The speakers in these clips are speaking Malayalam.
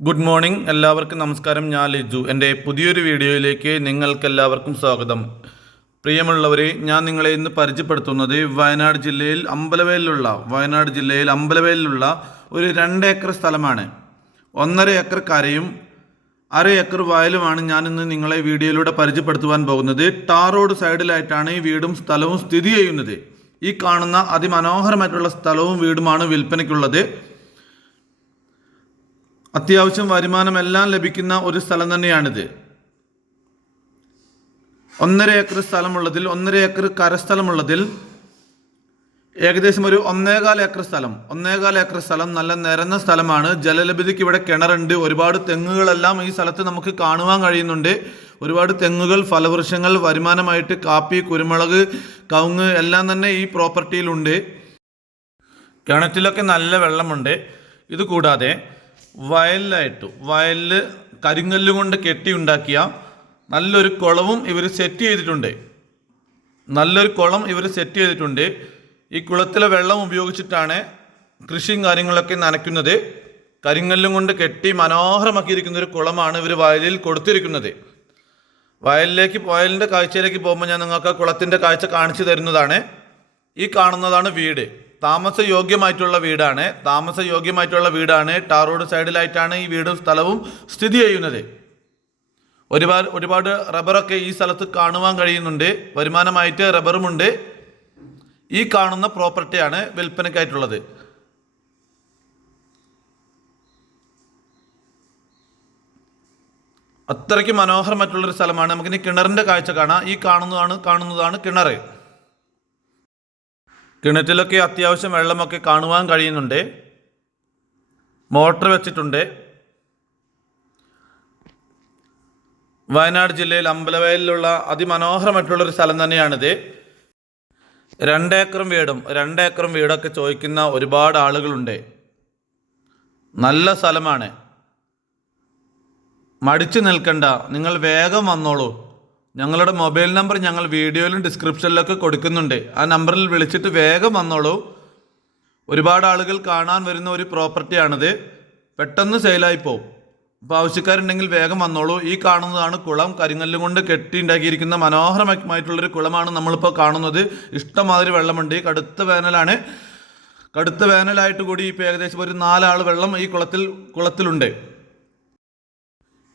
ഗുഡ് മോർണിംഗ് എല്ലാവർക്കും നമസ്കാരം. ഞാൻ ലിജു. എന്റെ പുതിയൊരു വീഡിയോയിലേക്ക് നിങ്ങൾക്കെല്ലാവർക്കും സ്വാഗതം. പ്രിയമുള്ളവരെ ഞാൻ നിങ്ങളെ ഇന്ന് പരിചയപ്പെടുത്തുന്നത് വയനാട് ജില്ലയിൽ അമ്പലവേലിലുള്ള വയനാട് ജില്ലയിൽ അമ്പലവേലിലുള്ള ഒരു രണ്ട് ഏക്കർ സ്ഥലമാണ്. ഒന്നര ഏക്കർ കരയും അര ഏക്കർ വയലുമാണ് ഞാൻ ഇന്ന് നിങ്ങളെ വീഡിയോയിലൂടെ പരിചയപ്പെടുത്തുവാൻ പോകുന്നത്. ടാർ റോഡ് സൈഡിലായിട്ടാണ് ഈ വീടും സ്ഥലവും സ്ഥിതി ചെയ്യുന്നത്. ഈ കാണുന്ന അതിമനോഹരമായിട്ടുള്ള സ്ഥലവും വീടുമാണ് വിൽപ്പനയ്ക്കുള്ളത്. അത്യാവശ്യം വരുമാനമെല്ലാം ലഭിക്കുന്ന ഒരു സ്ഥലം തന്നെയാണിത്. ഒന്നര ഏക്കർ സ്ഥലമുള്ളതിൽ ഒന്നര ഏക്കർ കരസ്ഥലമുള്ളതിൽ ഏകദേശം ഒരു ഒന്നേകാൽ ഏക്കർ സ്ഥലം. ഒന്നേകാൽ ഏക്കർ സ്ഥലം നല്ല നിരന്ന സ്ഥലമാണ്. ജലലഭ്യതയ്ക്ക് ഇവിടെ കിണറുണ്ട്. ഒരുപാട് തെങ്ങുകളെല്ലാം ഈ സ്ഥലത്ത് നമുക്ക് കാണുവാൻ കഴിയുന്നുണ്ട്. ഒരുപാട് തെങ്ങുകൾ ഫലവൃക്ഷങ്ങൾ വരുമാനമായിട്ട് കാപ്പി കുരുമുളക് കവുങ്ങ് എല്ലാം തന്നെ ഈ പ്രോപ്പർട്ടിയിലുണ്ട്. കിണറ്റിലൊക്കെ നല്ല വെള്ളമുണ്ട്. ഇത് കൂടാതെ വയലിലായിട്ടു. വയലിൽ കരിങ്കല്ല് കൊണ്ട് കെട്ടിയുണ്ടാക്കിയ നല്ലൊരു കുളവും ഇവർ സെറ്റ് ചെയ്തിട്ടുണ്ട്. നല്ലൊരു കുളം ഇവർ സെറ്റ് ചെയ്തിട്ടുണ്ട്. ഈ കുളത്തിലെ വെള്ളം ഉപയോഗിച്ചിട്ടാണ് കൃഷിയും കാര്യങ്ങളൊക്കെ നനയ്ക്കുന്നത്. കരിങ്കല്ലും കൊണ്ട് കെട്ടി മനോഹരമാക്കിയിരിക്കുന്ന ഒരു കുളമാണ് ഇവർ വയലിൽ കൊടുത്തിരിക്കുന്നത്. വയലിലേക്ക് വയലിന്റെ കാഴ്ചയിലേക്ക് പോകുമ്പോൾ ഞാൻ നിങ്ങൾക്ക് കുളത്തിന്റെ കാഴ്ച കാണിച്ചു തരുന്നതാണ്. ഈ കാണുന്നതാണ് വീട്. താമസ യോഗ്യമായിട്ടുള്ള വീടാണ്. താമസ യോഗ്യമായിട്ടുള്ള വീടാണ്. ടാർ റോഡ് സൈഡിലായിട്ടാണ് ഈ വീടും സ്ഥലവും സ്ഥിതി ചെയ്യുന്നത്. ഒരുപാട് ഒരുപാട് റബ്ബറൊക്കെ ഈ സ്ഥലത്ത് കാണുവാൻ കഴിയുന്നുണ്ട്. വരുമാനമായിട്ട് റബ്ബറുമുണ്ട്. ഈ കാണുന്ന പ്രോപ്പർട്ടിയാണ് വിൽപ്പനയ്ക്കായിട്ടുള്ളത്. അത്രയ്ക്ക് മനോഹരമായിട്ടുള്ളൊരു സ്ഥലമാണ്. നമുക്കിനി കിണറിന്റെ കാഴ്ച കാണാം. ഈ കാണുന്നതാണ് കാണുന്നതാണ് കിണർ കിണറ്റിലൊക്കെ അത്യാവശ്യം വെള്ളമൊക്കെ കാണുവാൻ കഴിയുന്നുണ്ട്. മോട്ടർ വെച്ചിട്ടുണ്ട്. വയനാട് ജില്ലയിൽ അമ്പലവയലിലുള്ള അതിമനോഹരമായിട്ടുള്ളൊരു സ്ഥലം തന്നെയാണിത്. രണ്ടേക്കറും വീടും രണ്ടേക്കറും വീടൊക്കെ ചോദിക്കുന്ന ഒരുപാട് ആളുകളുണ്ട്. നല്ല സ്ഥലമാണ്. മടിച്ചു നിൽക്കണ്ട നിങ്ങൾ വേഗം വന്നോളൂ. ഞങ്ങളുടെ മൊബൈൽ നമ്പർ ഞങ്ങൾ വീഡിയോയിലും ഡിസ്ക്രിപ്ഷനിലൊക്കെ കൊടുക്കുന്നുണ്ട്. ആ നമ്പറിൽ വിളിച്ചിട്ട് വേഗം വന്നോളൂ. ഒരുപാട് ആളുകൾ കാണാൻ വരുന്ന ഒരു പ്രോപ്പർട്ടിയാണിത്. പെട്ടെന്ന് സെയിലായി പോകും അപ്പോൾ ആവശ്യക്കാരുണ്ടെങ്കിൽ വേഗം വന്നോളൂ. ഈ കാണുന്നതാണ് കുളം. കരിങ്കല്ലും കൊണ്ട് കെട്ടിയുണ്ടാക്കിയിരിക്കുന്ന മനോഹരമായിട്ടുള്ളൊരു കുളമാണ് നമ്മളിപ്പോൾ കാണുന്നത്. ഇഷ്ടമാതിരി വെള്ളമുണ്ട്. കടുത്ത വേനലാണ്. കടുത്ത വേനലായിട്ട് കൂടി ഇപ്പോൾ ഏകദേശം ഒരു നാലാൾ വെള്ളം ഈ കുളത്തിൽ കുളത്തിലുണ്ട്.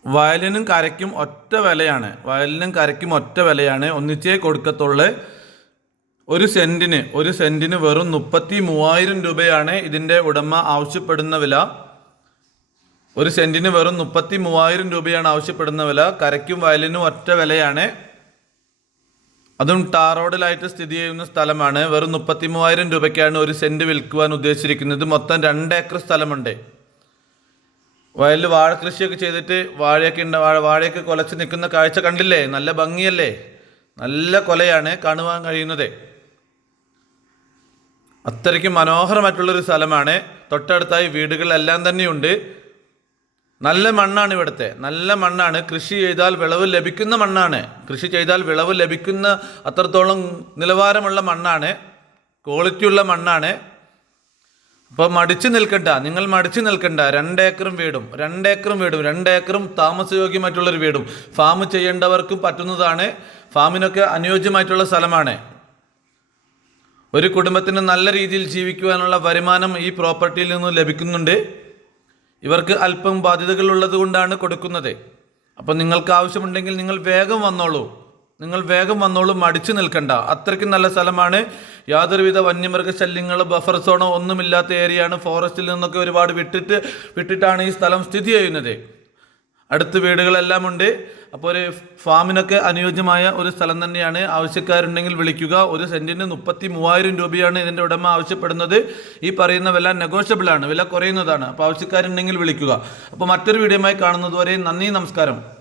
വയലിനും കരയ്ക്കും ഒറ്റ വിലയാണ്. വയലിനും കരയ്ക്കും ഒറ്റ വിലയാണ്. ഒന്നിച്ചേ കൊടുക്കത്തുള്ളൂ. ഒരു സെന്റിന് ഒരു സെന്റിന് വെറും മുപ്പത്തി മൂവായിരം രൂപയാണ് ഇതിന്റെ ഉടമ ആവശ്യപ്പെടുന്ന വില. ഒരു സെന്റിന് വെറും മുപ്പത്തി മൂവായിരം രൂപയാണ് ആവശ്യപ്പെടുന്ന വില. കരയ്ക്കും വയലിനും ഒറ്റ വിലയാണ്. അതും ടാർ റോഡിലായിട്ട് സ്ഥിതി ചെയ്യുന്ന സ്ഥലമാണ്. വെറും മുപ്പത്തി മൂവായിരം രൂപയ്ക്കാണ് ഒരു സെന്റ് വിൽക്കുവാൻ ഉദ്ദേശിച്ചിരിക്കുന്നത്. മൊത്തം രണ്ട് ഏക്കർ സ്ഥലമുണ്ട്. വയലിൽ വാഴ കൃഷിയൊക്കെ ചെയ്തിട്ട് വാഴയൊക്കെ ഉണ്ട് വാഴ വാഴയൊക്കെ കൊലച്ച് നിൽക്കുന്ന കാഴ്ച കണ്ടില്ലേ? നല്ല ഭംഗിയല്ലേ? നല്ല കൊലയാണ് കാണുവാൻ കഴിയുന്നത്. അത്രയ്ക്ക് മനോഹരമായിട്ടുള്ളൊരു സ്ഥലമാണ്. തൊട്ടടുത്തായി വീടുകളെല്ലാം തന്നെയുണ്ട്. നല്ല മണ്ണാണ് ഇവിടുത്തെ. നല്ല മണ്ണാണ്. കൃഷി ചെയ്താൽ വിളവ് ലഭിക്കുന്ന മണ്ണാണ്. കൃഷി ചെയ്താൽ വിളവ് ലഭിക്കുന്ന അത്രത്തോളം നിലവാരമുള്ള മണ്ണാണ്. ക്വാളിറ്റിയുള്ള മണ്ണാണ്. അപ്പോൾ മടിച്ചു നിൽക്കണ്ട നിങ്ങൾ മടിച്ചു നിൽക്കണ്ട. രണ്ടേക്കറും വീടും രണ്ടേക്കറും വീടും രണ്ടേക്കറും താമസയോഗ്യമായിട്ടുള്ളൊരു വീടും. ഫാം ചെയ്യേണ്ടവർക്കും പറ്റുന്നതാണ്. ഫാമിനൊക്കെ അനുയോജ്യമായിട്ടുള്ള സ്ഥലമാണ്. ഒരു കുടുംബത്തിന് നല്ല രീതിയിൽ ജീവിക്കുവാനുള്ള വരുമാനം ഈ പ്രോപ്പർട്ടിയിൽ നിന്ന് ലഭിക്കുന്നുണ്ട്. ഇവർക്ക് അല്പം ബാധ്യതകൾ ഉള്ളത് കൊണ്ടാണ് കൊടുക്കുന്നത്. അപ്പം നിങ്ങൾക്ക് ആവശ്യമുണ്ടെങ്കിൽ നിങ്ങൾ വേഗം വന്നോളൂ. നിങ്ങൾ വേഗം വന്നോളൂ മടിച്ചു നിൽക്കണ്ട. അത്രയ്ക്ക് നല്ല സ്ഥലമാണ്. യാതൊരുവിധ വന്യമൃഗ ശല്യങ്ങളോ ബഫർ സോണോ ഒന്നുമില്ലാത്ത ഏരിയയാണ് ഫോറസ്റ്റിൽ നിന്നൊക്കെ ഒരുപാട് വിട്ടിട്ട് വിട്ടിട്ടാണ് ഈ സ്ഥലം സ്ഥിതി ചെയ്യുന്നത്. അടുത്ത് വീടുകളെല്ലാം ഉണ്ട്. അപ്പോൾ ഒരു ഫാമിനൊക്കെ അനുയോജ്യമായ ഒരു സ്ഥലം തന്നെയാണ്. ആവശ്യക്കാരുണ്ടെങ്കിൽ വിളിക്കുക. ഒരു സെന്റിന് മുപ്പത്തി മൂവായിരം രൂപയാണ് ഇതിന്റെ ഉടമ ആവശ്യപ്പെടുന്നത്. ഈ പറയുന്ന വില നെഗോഷ്യബിൾ ആണ്. വില കുറയുന്നതാണ്. അപ്പോൾ ആവശ്യക്കാരുണ്ടെങ്കിൽ വിളിക്കുക. അപ്പോൾ മറ്റൊരു വീഡിയോയുമായി കാണുന്നതുവരെ നന്ദി നമസ്കാരം.